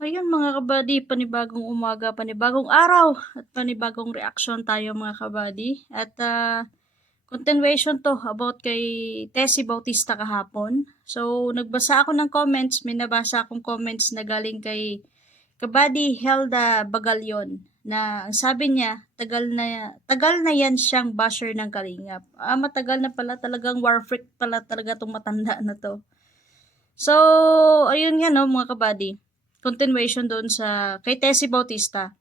Ayun mga kabady, panibagong umaga, panibagong araw at panibagong reaksyon tayo mga kabady. At continuation 'to about kay Tessie Bautista kahapon. So, nagbasa ako ng comments, may nabasa akong comments na galing kay kabady Helda Bagalyon na ang sabi niya, tagal na yan siyang basher ng Kalingap. Matagal na pala, talagang war freak pala talaga 'tong matanda na 'to. So, ayun nga 'no mga kabady, continuation doon sa kay Tessie Bautista.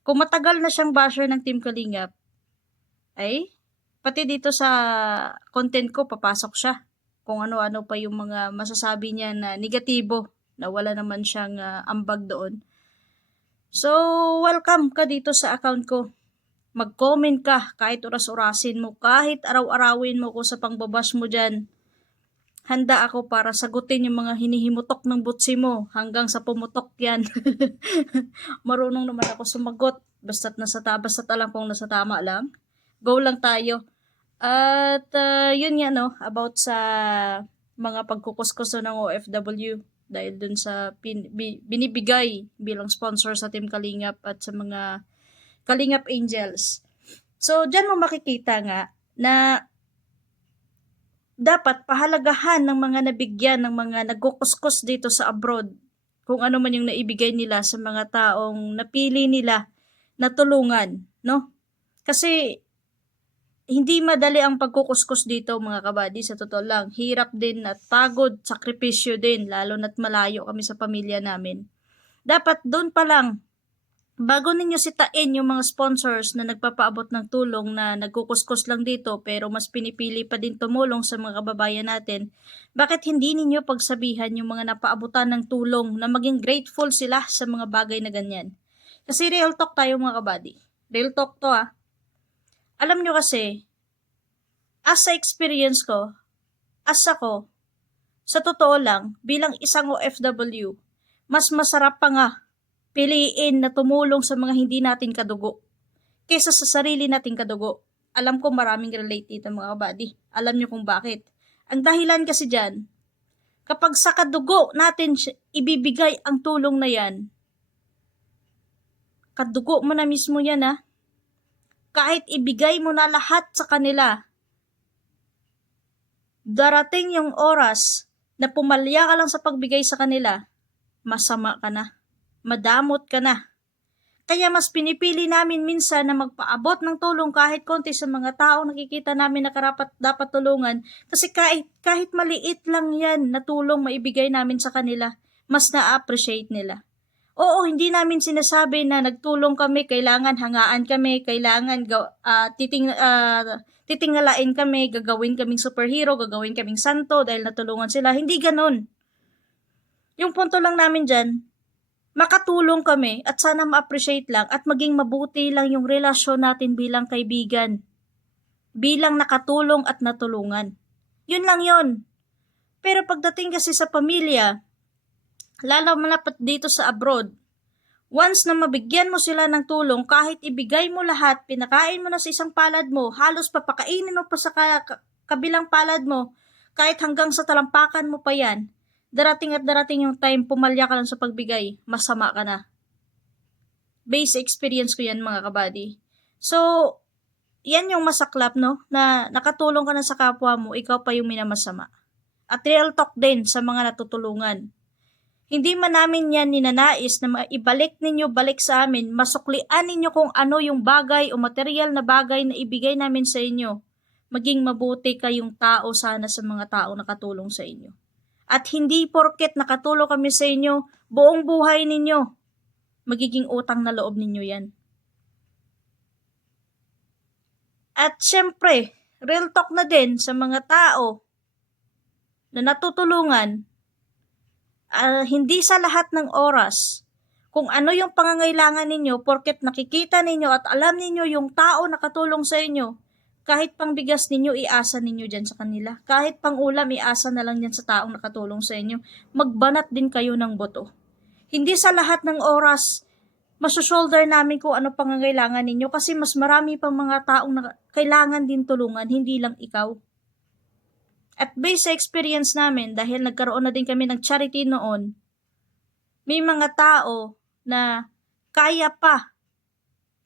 Kung matagal na siyang basher ng Team Kalingap, ay pati dito sa content ko papasok siya. Kung ano-ano pa yung mga masasabi niya na negatibo na wala naman siyang ambag doon. So, welcome ka dito sa account ko. Mag-comment ka kahit oras-orasin mo, kahit araw-arawin mo ko sa pangbabash mo dyan. Handa ako para sagutin yung mga hinihimutok ng butsi mo hanggang sa pumutok yan. Marunong naman ako sumagot. Basta't basta't alam kong nasa tama lang. Go lang tayo. At yun nga no, about sa mga pagkukuskuso ng OFW dahil dun sa binibigay bilang sponsor sa Team Kalingap at sa mga Kalingap Angels. So, dyan mo makikita nga na dapat pahalagahan ng mga nabigyan ng mga nagkukuskus dito sa abroad kung ano man yung naibigay nila sa mga taong napili nila na tulungan, no? Kasi hindi madali ang pagkukuskus dito mga kabady, sa totoo lang. Hirap din at pagod, sakripisyo din, lalo na't malayo kami sa pamilya namin. Dapat doon pa lang, bago ninyo sitain yung mga sponsors na nagpapaabot ng tulong na nagkukuskus lang dito pero mas pinipili pa din tumulong sa mga kababayan natin, bakit hindi ninyo pagsabihan yung mga napaabutan ng tulong na maging grateful sila sa mga bagay na ganyan? Kasi real talk tayo mga kabady. Real talk to Alam nyo kasi, as sa experience ko, as ako, sa totoo lang, bilang isang OFW, mas masarap pa nga piliin na tumulong sa mga hindi natin kadugo kaysa sa sarili nating kadugo. Alam ko maraming relate dito mga kabady. Alam nyo kung bakit. Ang dahilan kasi dyan, kapag sa kadugo natin ibibigay ang tulong na yan, kadugo mo na mismo yan kahit ibigay mo na lahat sa kanila, darating yung oras na pumalya ka lang sa pagbigay sa kanila, masama ka na, madamot ka na. Kaya mas pinipili namin minsan na magpaabot ng tulong kahit konti sa mga taong nakikita namin na karapat dapat tulungan, kasi kahit maliit lang yan na tulong maibigay namin sa kanila, mas na-appreciate nila. Oo, hindi namin sinasabi na nagtulong kami, kailangan hangaan kami, kailangan titingalain kami, gagawin kaming superhero, gagawin kaming santo dahil natulungan sila. Hindi ganon. Yung punto lang namin dyan, makatulong kami at sana ma-appreciate lang at maging mabuti lang yung relasyon natin bilang kaibigan, bilang nakatulong at natulungan. Yun lang yun. Pero pagdating kasi sa pamilya, lalo malapat dito sa abroad, once na mabigyan mo sila ng tulong, kahit ibigay mo lahat, pinakain mo na sa isang palad mo, halos papakainin mo pa sa kabilang palad mo, kahit hanggang sa talampakan mo pa yan, darating at darating yung time, pumalya ka lang sa pagbigay, masama ka na. Base experience ko yan mga kabady. So, yan yung masaklap, no? Na nakatulong ka na sa kapwa mo, ikaw pa yung minamasama. At real talk din sa mga natutulungan. Hindi man namin yan ninanais na ibalik ninyo balik sa amin, masuklian ninyo kung ano yung bagay o material na bagay na ibigay namin sa inyo. Maging mabuti kayong tao sana sa mga tao nakatulong sa inyo. At hindi porket nakatulong kami sa inyo, buong buhay ninyo, magiging utang na loob ninyo yan. At syempre, real talk na din sa mga tao na natutulungan, hindi sa lahat ng oras, kung ano yung pangangailangan ninyo, porket nakikita ninyo at alam ninyo yung tao nakatulong sa inyo, kahit pang bigas ninyo, iasa ninyo dyan sa kanila. Kahit pang ulam, iasa na lang dyan sa taong nakatulong sa inyo. Magbanat din kayo ng boto. Hindi sa lahat ng oras, masushoulder namin kung ano pangangailangan ninyo kasi mas marami pang mga taong kailangan din tulungan, hindi lang ikaw. At based sa experience namin, dahil nagkaroon na din kami ng charity noon, May mga tao na kaya pa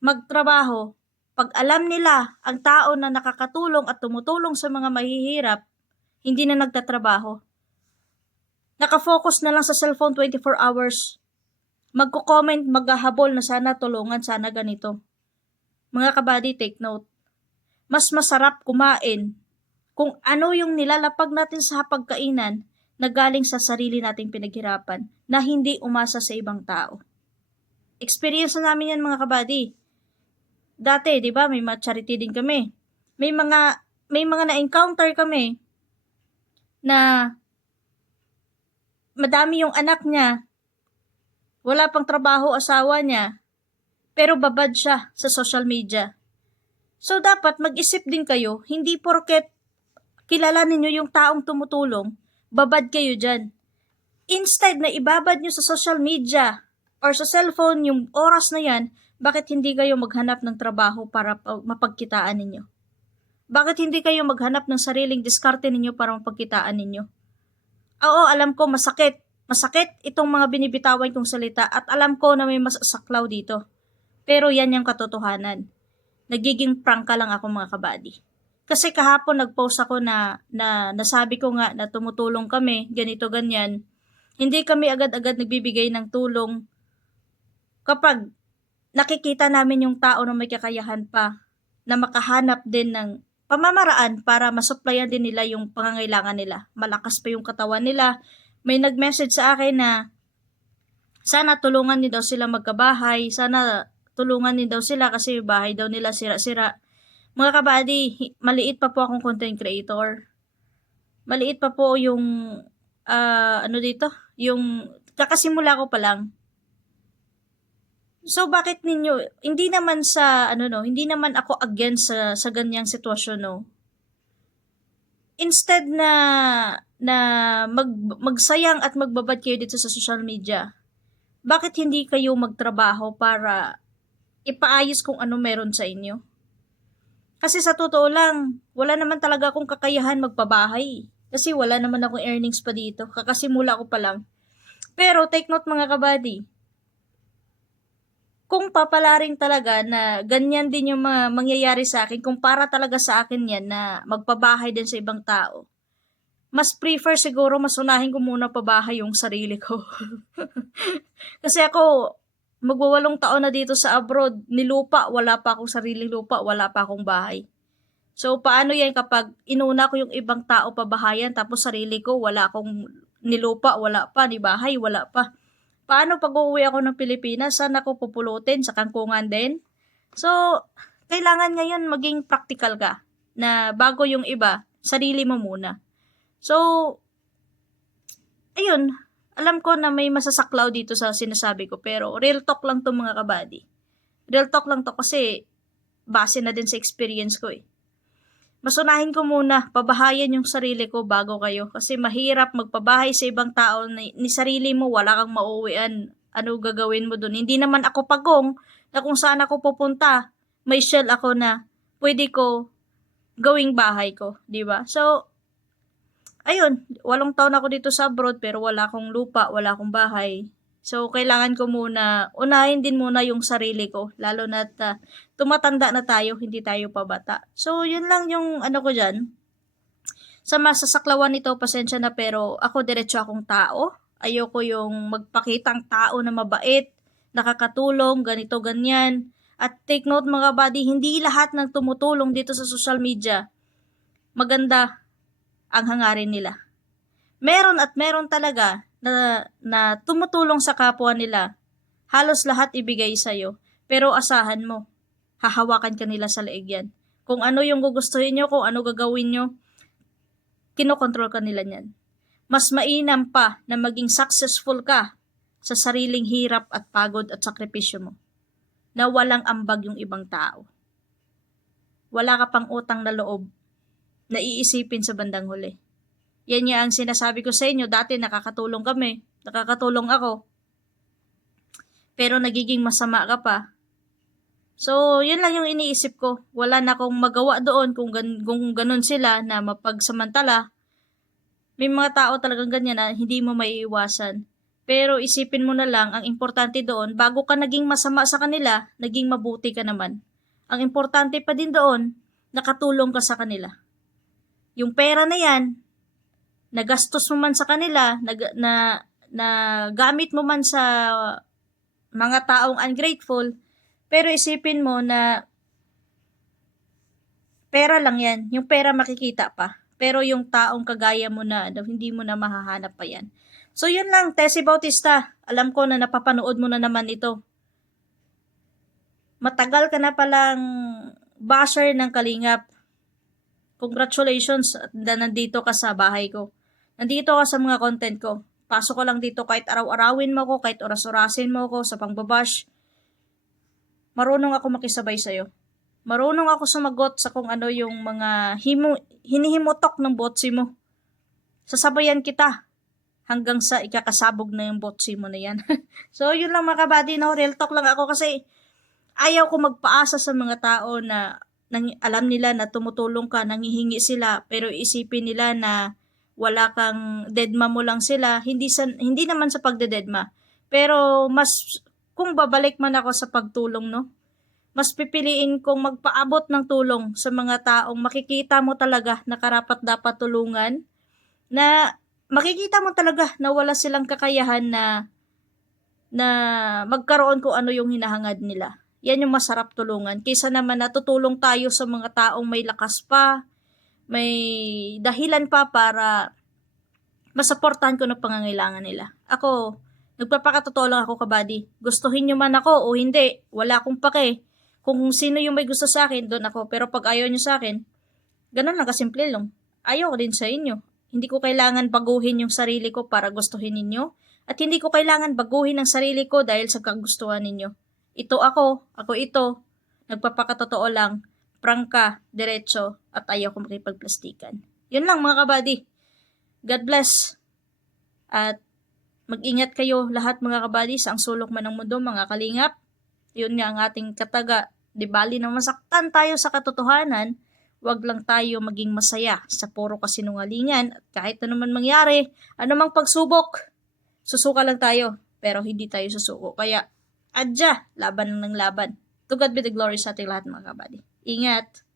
magtrabaho pag alam nila ang tao na nakakatulong at tumutulong sa mga mahihirap, hindi na nagtatrabaho. Naka-focus na lang sa cellphone 24 hours. Magko-comment, maghahabol na sana tulungan, sana ganito. Mga kabady, take note. Mas masarap kumain kung ano yung nilalapag natin sa pagkainan na galing sa sarili nating pinaghirapan na hindi umasa sa ibang tao. Experience na namin yan mga kabady. Dati, 'di ba, may mga charity din kami. May mga na-encounter kami na madami yung anak niya, wala pang trabaho asawa niya, pero babad siya sa social media. So dapat mag-isip din kayo, hindi porket kilala ninyo yung taong tumutulong, babad kayo diyan. Instead na ibabad nyo sa social media or sa cellphone yung oras na yan, bakit hindi kayo maghanap ng trabaho para mapagkitaan ninyo? Bakit hindi kayo maghanap ng sariling diskarte ninyo para mapagkitaan ninyo? Oo, alam ko masakit. Masakit itong mga binibitawan kong salita at alam ko na may masasaklaw dito. Pero yan yung katotohanan. Nagiging prangka lang ako mga kabady. Kasi kahapon nag-post ako na nasabi ko nga na tumutulong kami, ganito ganyan. Hindi kami agad-agad nagbibigay ng tulong kapag nakikita namin yung tao na may kakayahan pa na makahanap din ng pamamaraan para masuplayan din nila yung pangangailangan nila. Malakas pa yung katawan nila. May nag-message sa akin na sana tulungan niyo daw sila magkabahay, sana tulungan niyo daw sila kasi bahay daw nila sira-sira. Mga kabady, maliit pa po akong content creator. Maliit pa po yung yung kakasimula ko pa lang. So bakit ninyo hindi naman hindi naman ako against sa ganyang sitwasyon, no. Instead na magsayang at magbabad kayo dito sa social media, bakit hindi kayo magtrabaho para ipaayos kung ano meron sa inyo? Kasi sa totoo lang, wala naman talaga akong kakayahan magpabahay. Kasi wala naman akong earnings pa dito. Kakasimula ko pa lang. Pero take note mga kabady, kung papalarin talaga na ganyan din yung mga mangyayari sa akin, kung para talaga sa akin yan na magpabahay din sa ibang tao, mas prefer siguro masunahin ko muna pabahay yung sarili ko. Kasi ako, magwawalong taon na dito sa abroad, nilupa, wala pa akong sariling lupa, wala pa akong bahay. So, paano yan kapag inuna ko yung ibang tao pabahayan, tapos sarili ko, wala akong nilupa, wala pa, ni bahay, wala pa. Paano pag uuwi ako ng Pilipinas, saan ako pupulutin? Sa kangkungan din? So, kailangan ngayon maging practical ka na bago yung iba, sarili mo muna. So, ayun, alam ko na may masasaklaw dito sa sinasabi ko, pero real talk lang to mga kabady. Real talk lang to kasi base na din sa experience ko eh. Masunahin ko muna, pabahayan yung sarili ko bago kayo. Kasi mahirap magpabahay sa ibang tao ni sarili mo, wala kang mauwian. Ano gagawin mo dun? Hindi naman ako pagong na kung saan ako pupunta, may shell ako na pwede ko gawing bahay ko, di ba? So, ayun, 8 taon ako dito sa abroad pero wala akong lupa, wala akong bahay. So, kailangan ko muna, unahin din muna yung sarili ko, lalo na't tumatanda na tayo, hindi tayo pa bata. So, yun lang yung ano ko dyan. Sa masasaklawan nito, pasensya na pero ako diretso akong tao. Ayoko yung magpakitang tao na mabait, nakakatulong, ganito, ganyan. At take note mga buddy, hindi lahat ng tumutulong dito sa social media, maganda ang hangarin nila. Meron at meron talaga na tumutulong sa kapwa nila. Halos lahat ibigay sa'yo. Pero asahan mo, hahawakan ka nila sa leeg yan. Kung ano yung gugustuhin nyo, kung ano gagawin nyo, kinokontrol ka nila yan. Mas mainam pa na maging successful ka sa sariling hirap at pagod at sakripisyo mo. Na walang ambag yung ibang tao. Wala ka pang utang na loob na iisipin sa bandang huli. Yan nga ang sinasabi ko sa inyo, dati nakakatulong kami, nakakatulong ako, pero nagiging masama ka pa. So, yun lang yung iniisip ko. Wala na akong magawa doon kung ganun sila na mapagsamantala. May mga tao talagang ganyan na hindi mo maiiwasan. Pero isipin mo na lang, ang importante doon, bago ka naging masama sa kanila, naging mabuti ka naman. Ang importante pa din doon, nakatulong ka sa kanila. Yung pera na yan, nagastos mo man sa kanila, na gamit mo man sa mga taong ungrateful, pero isipin mo na pera lang yan. Yung pera makikita pa. Pero yung taong kagaya mo na hindi mo na mahahanap pa yan. So yun lang, Tessie Bautista. Alam ko na napapanood mo na naman ito. Matagal ka na palang basher ng Kalingap. Congratulations na nandito ka sa bahay ko. Nandito ka sa mga content ko. Pasok ko lang dito kahit araw-arawin mo ko, kahit oras-orasin mo ko sa pangbabash. Marunong ako makisabay sa'yo. Marunong ako sumagot sa kung ano yung mga hinihimutok ng botsi mo. Sasabayan kita hanggang sa ikakasabog na yung botsi mo na yan. So, yun lang mga kabady, no? Real talk lang ako kasi ayaw ko magpaasa sa mga tao na alam nila na tumutulong ka, nangihingi sila, pero isipin nila na wala kang dedma mo lang sila. Hindi naman sa pagdededma. Pero mas, kung babalik man ako sa pagtulong, no? Mas pipiliin kong magpaabot ng tulong sa mga taong makikita mo talaga na karapat dapat tulungan, na makikita mo talaga na wala silang kakayahan na magkaroon kung ano yung hinahangad nila. Yan yung masarap tulungan. Kaysa naman natutulong tayo sa mga taong may lakas pa, may dahilan pa para masuportahan ko ng pangangailangan nila. Ako, nagpapakatotoo lang ako, kabady. Gustuhin nyo man ako o hindi, wala akong pake. Kung sino yung may gusto sa akin, doon ako. Pero pag ayaw nyo sa akin, ganun lang kasimple lang. Ayaw ko din sa inyo. Hindi ko kailangan baguhin yung sarili ko para gustuhin ninyo. At hindi ko kailangan baguhin ang sarili ko dahil sa kagustuhan ninyo. Ito ako ito. Nagpapakatotoo lang, prangka, diretso, at ayaw ko makipagplastikan. Yun lang mga kabady. God bless. At mag-ingat kayo lahat mga kabady sa ang sulok man ng mundo, mga kalingap. Yun nga ang ating kataga. Di bali na masaktan tayo sa katotohanan, wag lang tayo maging masaya sa puro kasinungalingan. At kahit ano man mangyari, anumang pagsubok, susuka lang tayo. Pero hindi tayo susuko. Kaya, adya, laban lang ng laban. To God be the glory sa ating lahat mga kabady. Ingat!